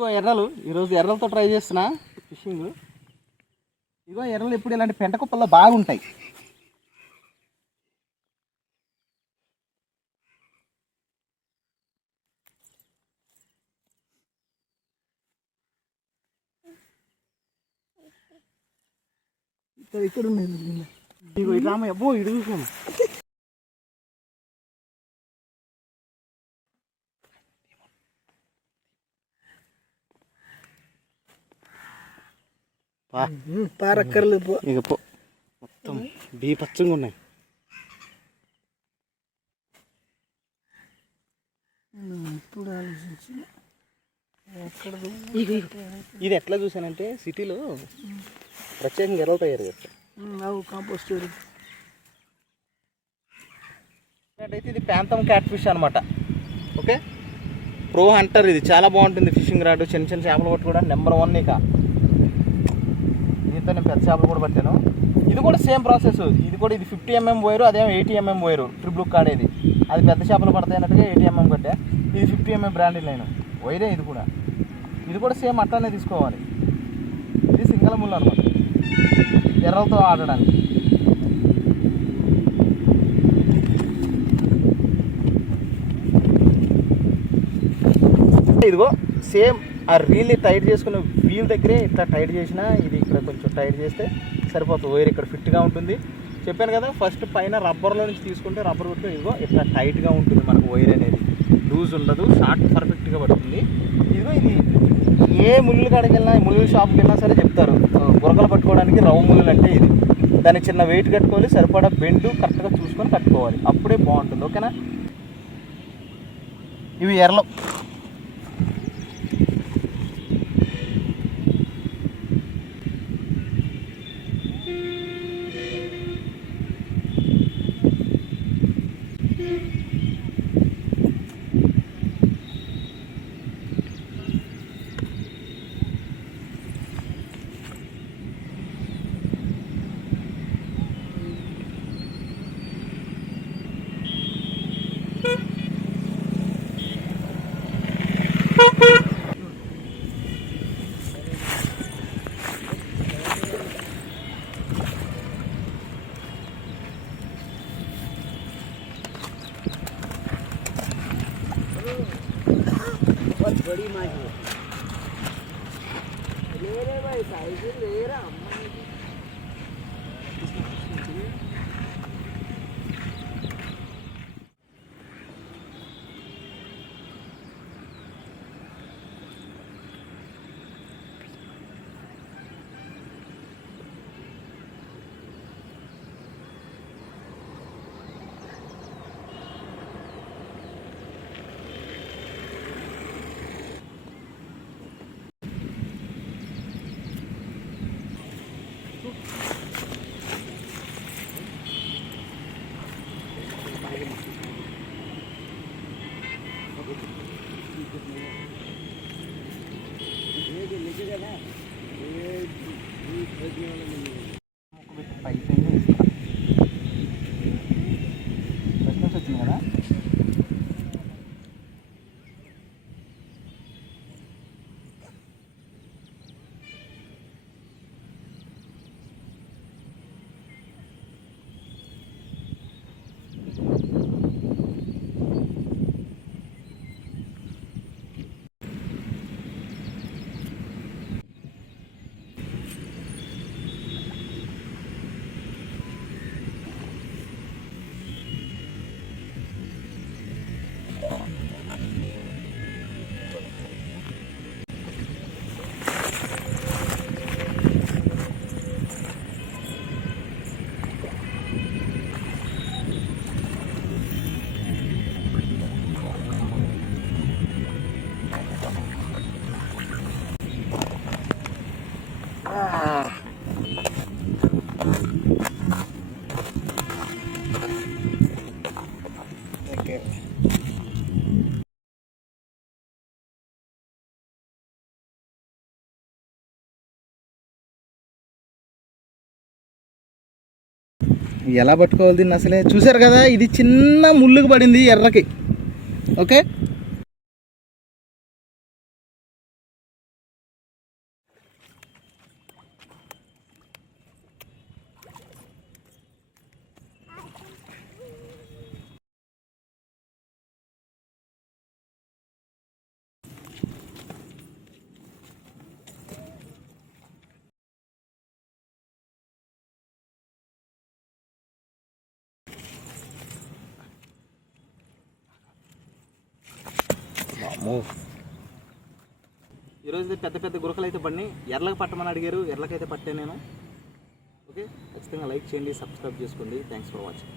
ఇదిగో ఎర్రలు, ఈరోజు ఎర్రలతో ట్రై చేస్తున్నా ఫిషింగ్. ఇదిగో ఎర్రలు ఎప్పుడు ఇలాంటి పెంట కుప్పల్లో బాగుంటాయి. ఇక్కడ ఉన్నాయి. ఇదిగో ఇట్లా అబ్బో ఇడు చూసాను. పారక్కర్లేదు ఇక పో, మొత్తం బీపచ్చంగా ఉన్నాయి. ఇప్పుడు ఆలోచించి ఇది ఎట్లా చూసానంటే సిటీలో ప్రత్యేకంగా ఎర్రలు తయారు చేస్తారు, కాంపోస్ట్. అయితే ఇది ప్యాంతం క్యాట్ ఫిష్ అనమాట. Okay, pro Hunter. ఇది చాలా బాగుంటుంది ఫిషింగ్ రాడ్. చిన్న చిన్న చేపలు పట్టుకోవడానికి నెంబర్ 1. ఇక దీంతో నేను పెద్ద చేపలు కూడా పట్టాను. ఇది కూడా సేమ్ ప్రాసెస్. ఇది 50 mm వైరు, అదేమో 80 mm వైరు. ట్రిపుల్ కాడేది అది పెద్ద చేపలు పడతాయి అన్నట్టుగా 80 mm కట్టే. ఇది 50 mm బ్రాండెడ్ లైన్ వైరే. ఇది కూడా సేమ్ అట్లానే తీసుకోవాలి. ఇది సింగల్ ముళ్ళు అనమాట, ఎర్రలతో ఆడడానికి. ఇదిగో సేమ్ ఆ రీల్ని టైట్ చేసుకున్న వీల్ దగ్గరే ఇట్లా టైట్ చేసినా, ఇది ఇక్కడ కొంచెం టైట్ చేస్తే సరిపోతుంది. వైర్ ఇక్కడ ఫిట్గా ఉంటుంది. చెప్పాను కదా, ఫస్ట్ పైన రబ్బర్లో నుంచి తీసుకుంటే రబ్బర్ కొట్టు ఇదిగో ఇట్లా టైట్గా ఉంటుంది మనకు. వైర్ అనేది లూజ్ ఉండదు, షార్ట్ పర్ఫెక్ట్గా పడుతుంది. ఇదిగో ఇది ఏ ముళ్ళు కాడికి వెళ్ళినా, ముళ్ళు షాప్కి వెళ్ళినా సరే చెప్తారు, గురకలు పట్టుకోవడానికి రవ్వ ముళ్ళు అంటే ఇది. దానికి చిన్న వెయిట్ కట్టుకోవాలి, సరిపడా బెండ్ కరెక్ట్గా చూసుకొని కట్టుకోవాలి, అప్పుడే బాగుంటుంది. ఓకేనా. ఇవి ఎర్రలు. बड़ी माछी ले रे भाई, साइज ले रहा अम्मा ने। ఎలా పట్టుకోవాలి దీన్ని అసలే చూసారు కదా, ఇది చిన్న ముళ్ళుకు పడింది ఎర్రకి. Okay, move. ఈరోజు పెద్ద పెద్ద గురకలు అయితే పడినాయి. ఎర్లకు పట్టమని అడిగారు, ఎర్లకైతే పట్టే నేను. ఓకే, ఖచ్చితంగా లైక్ చేయండి, సబ్స్క్రైబ్ చేసుకోండి. Thanks for watching.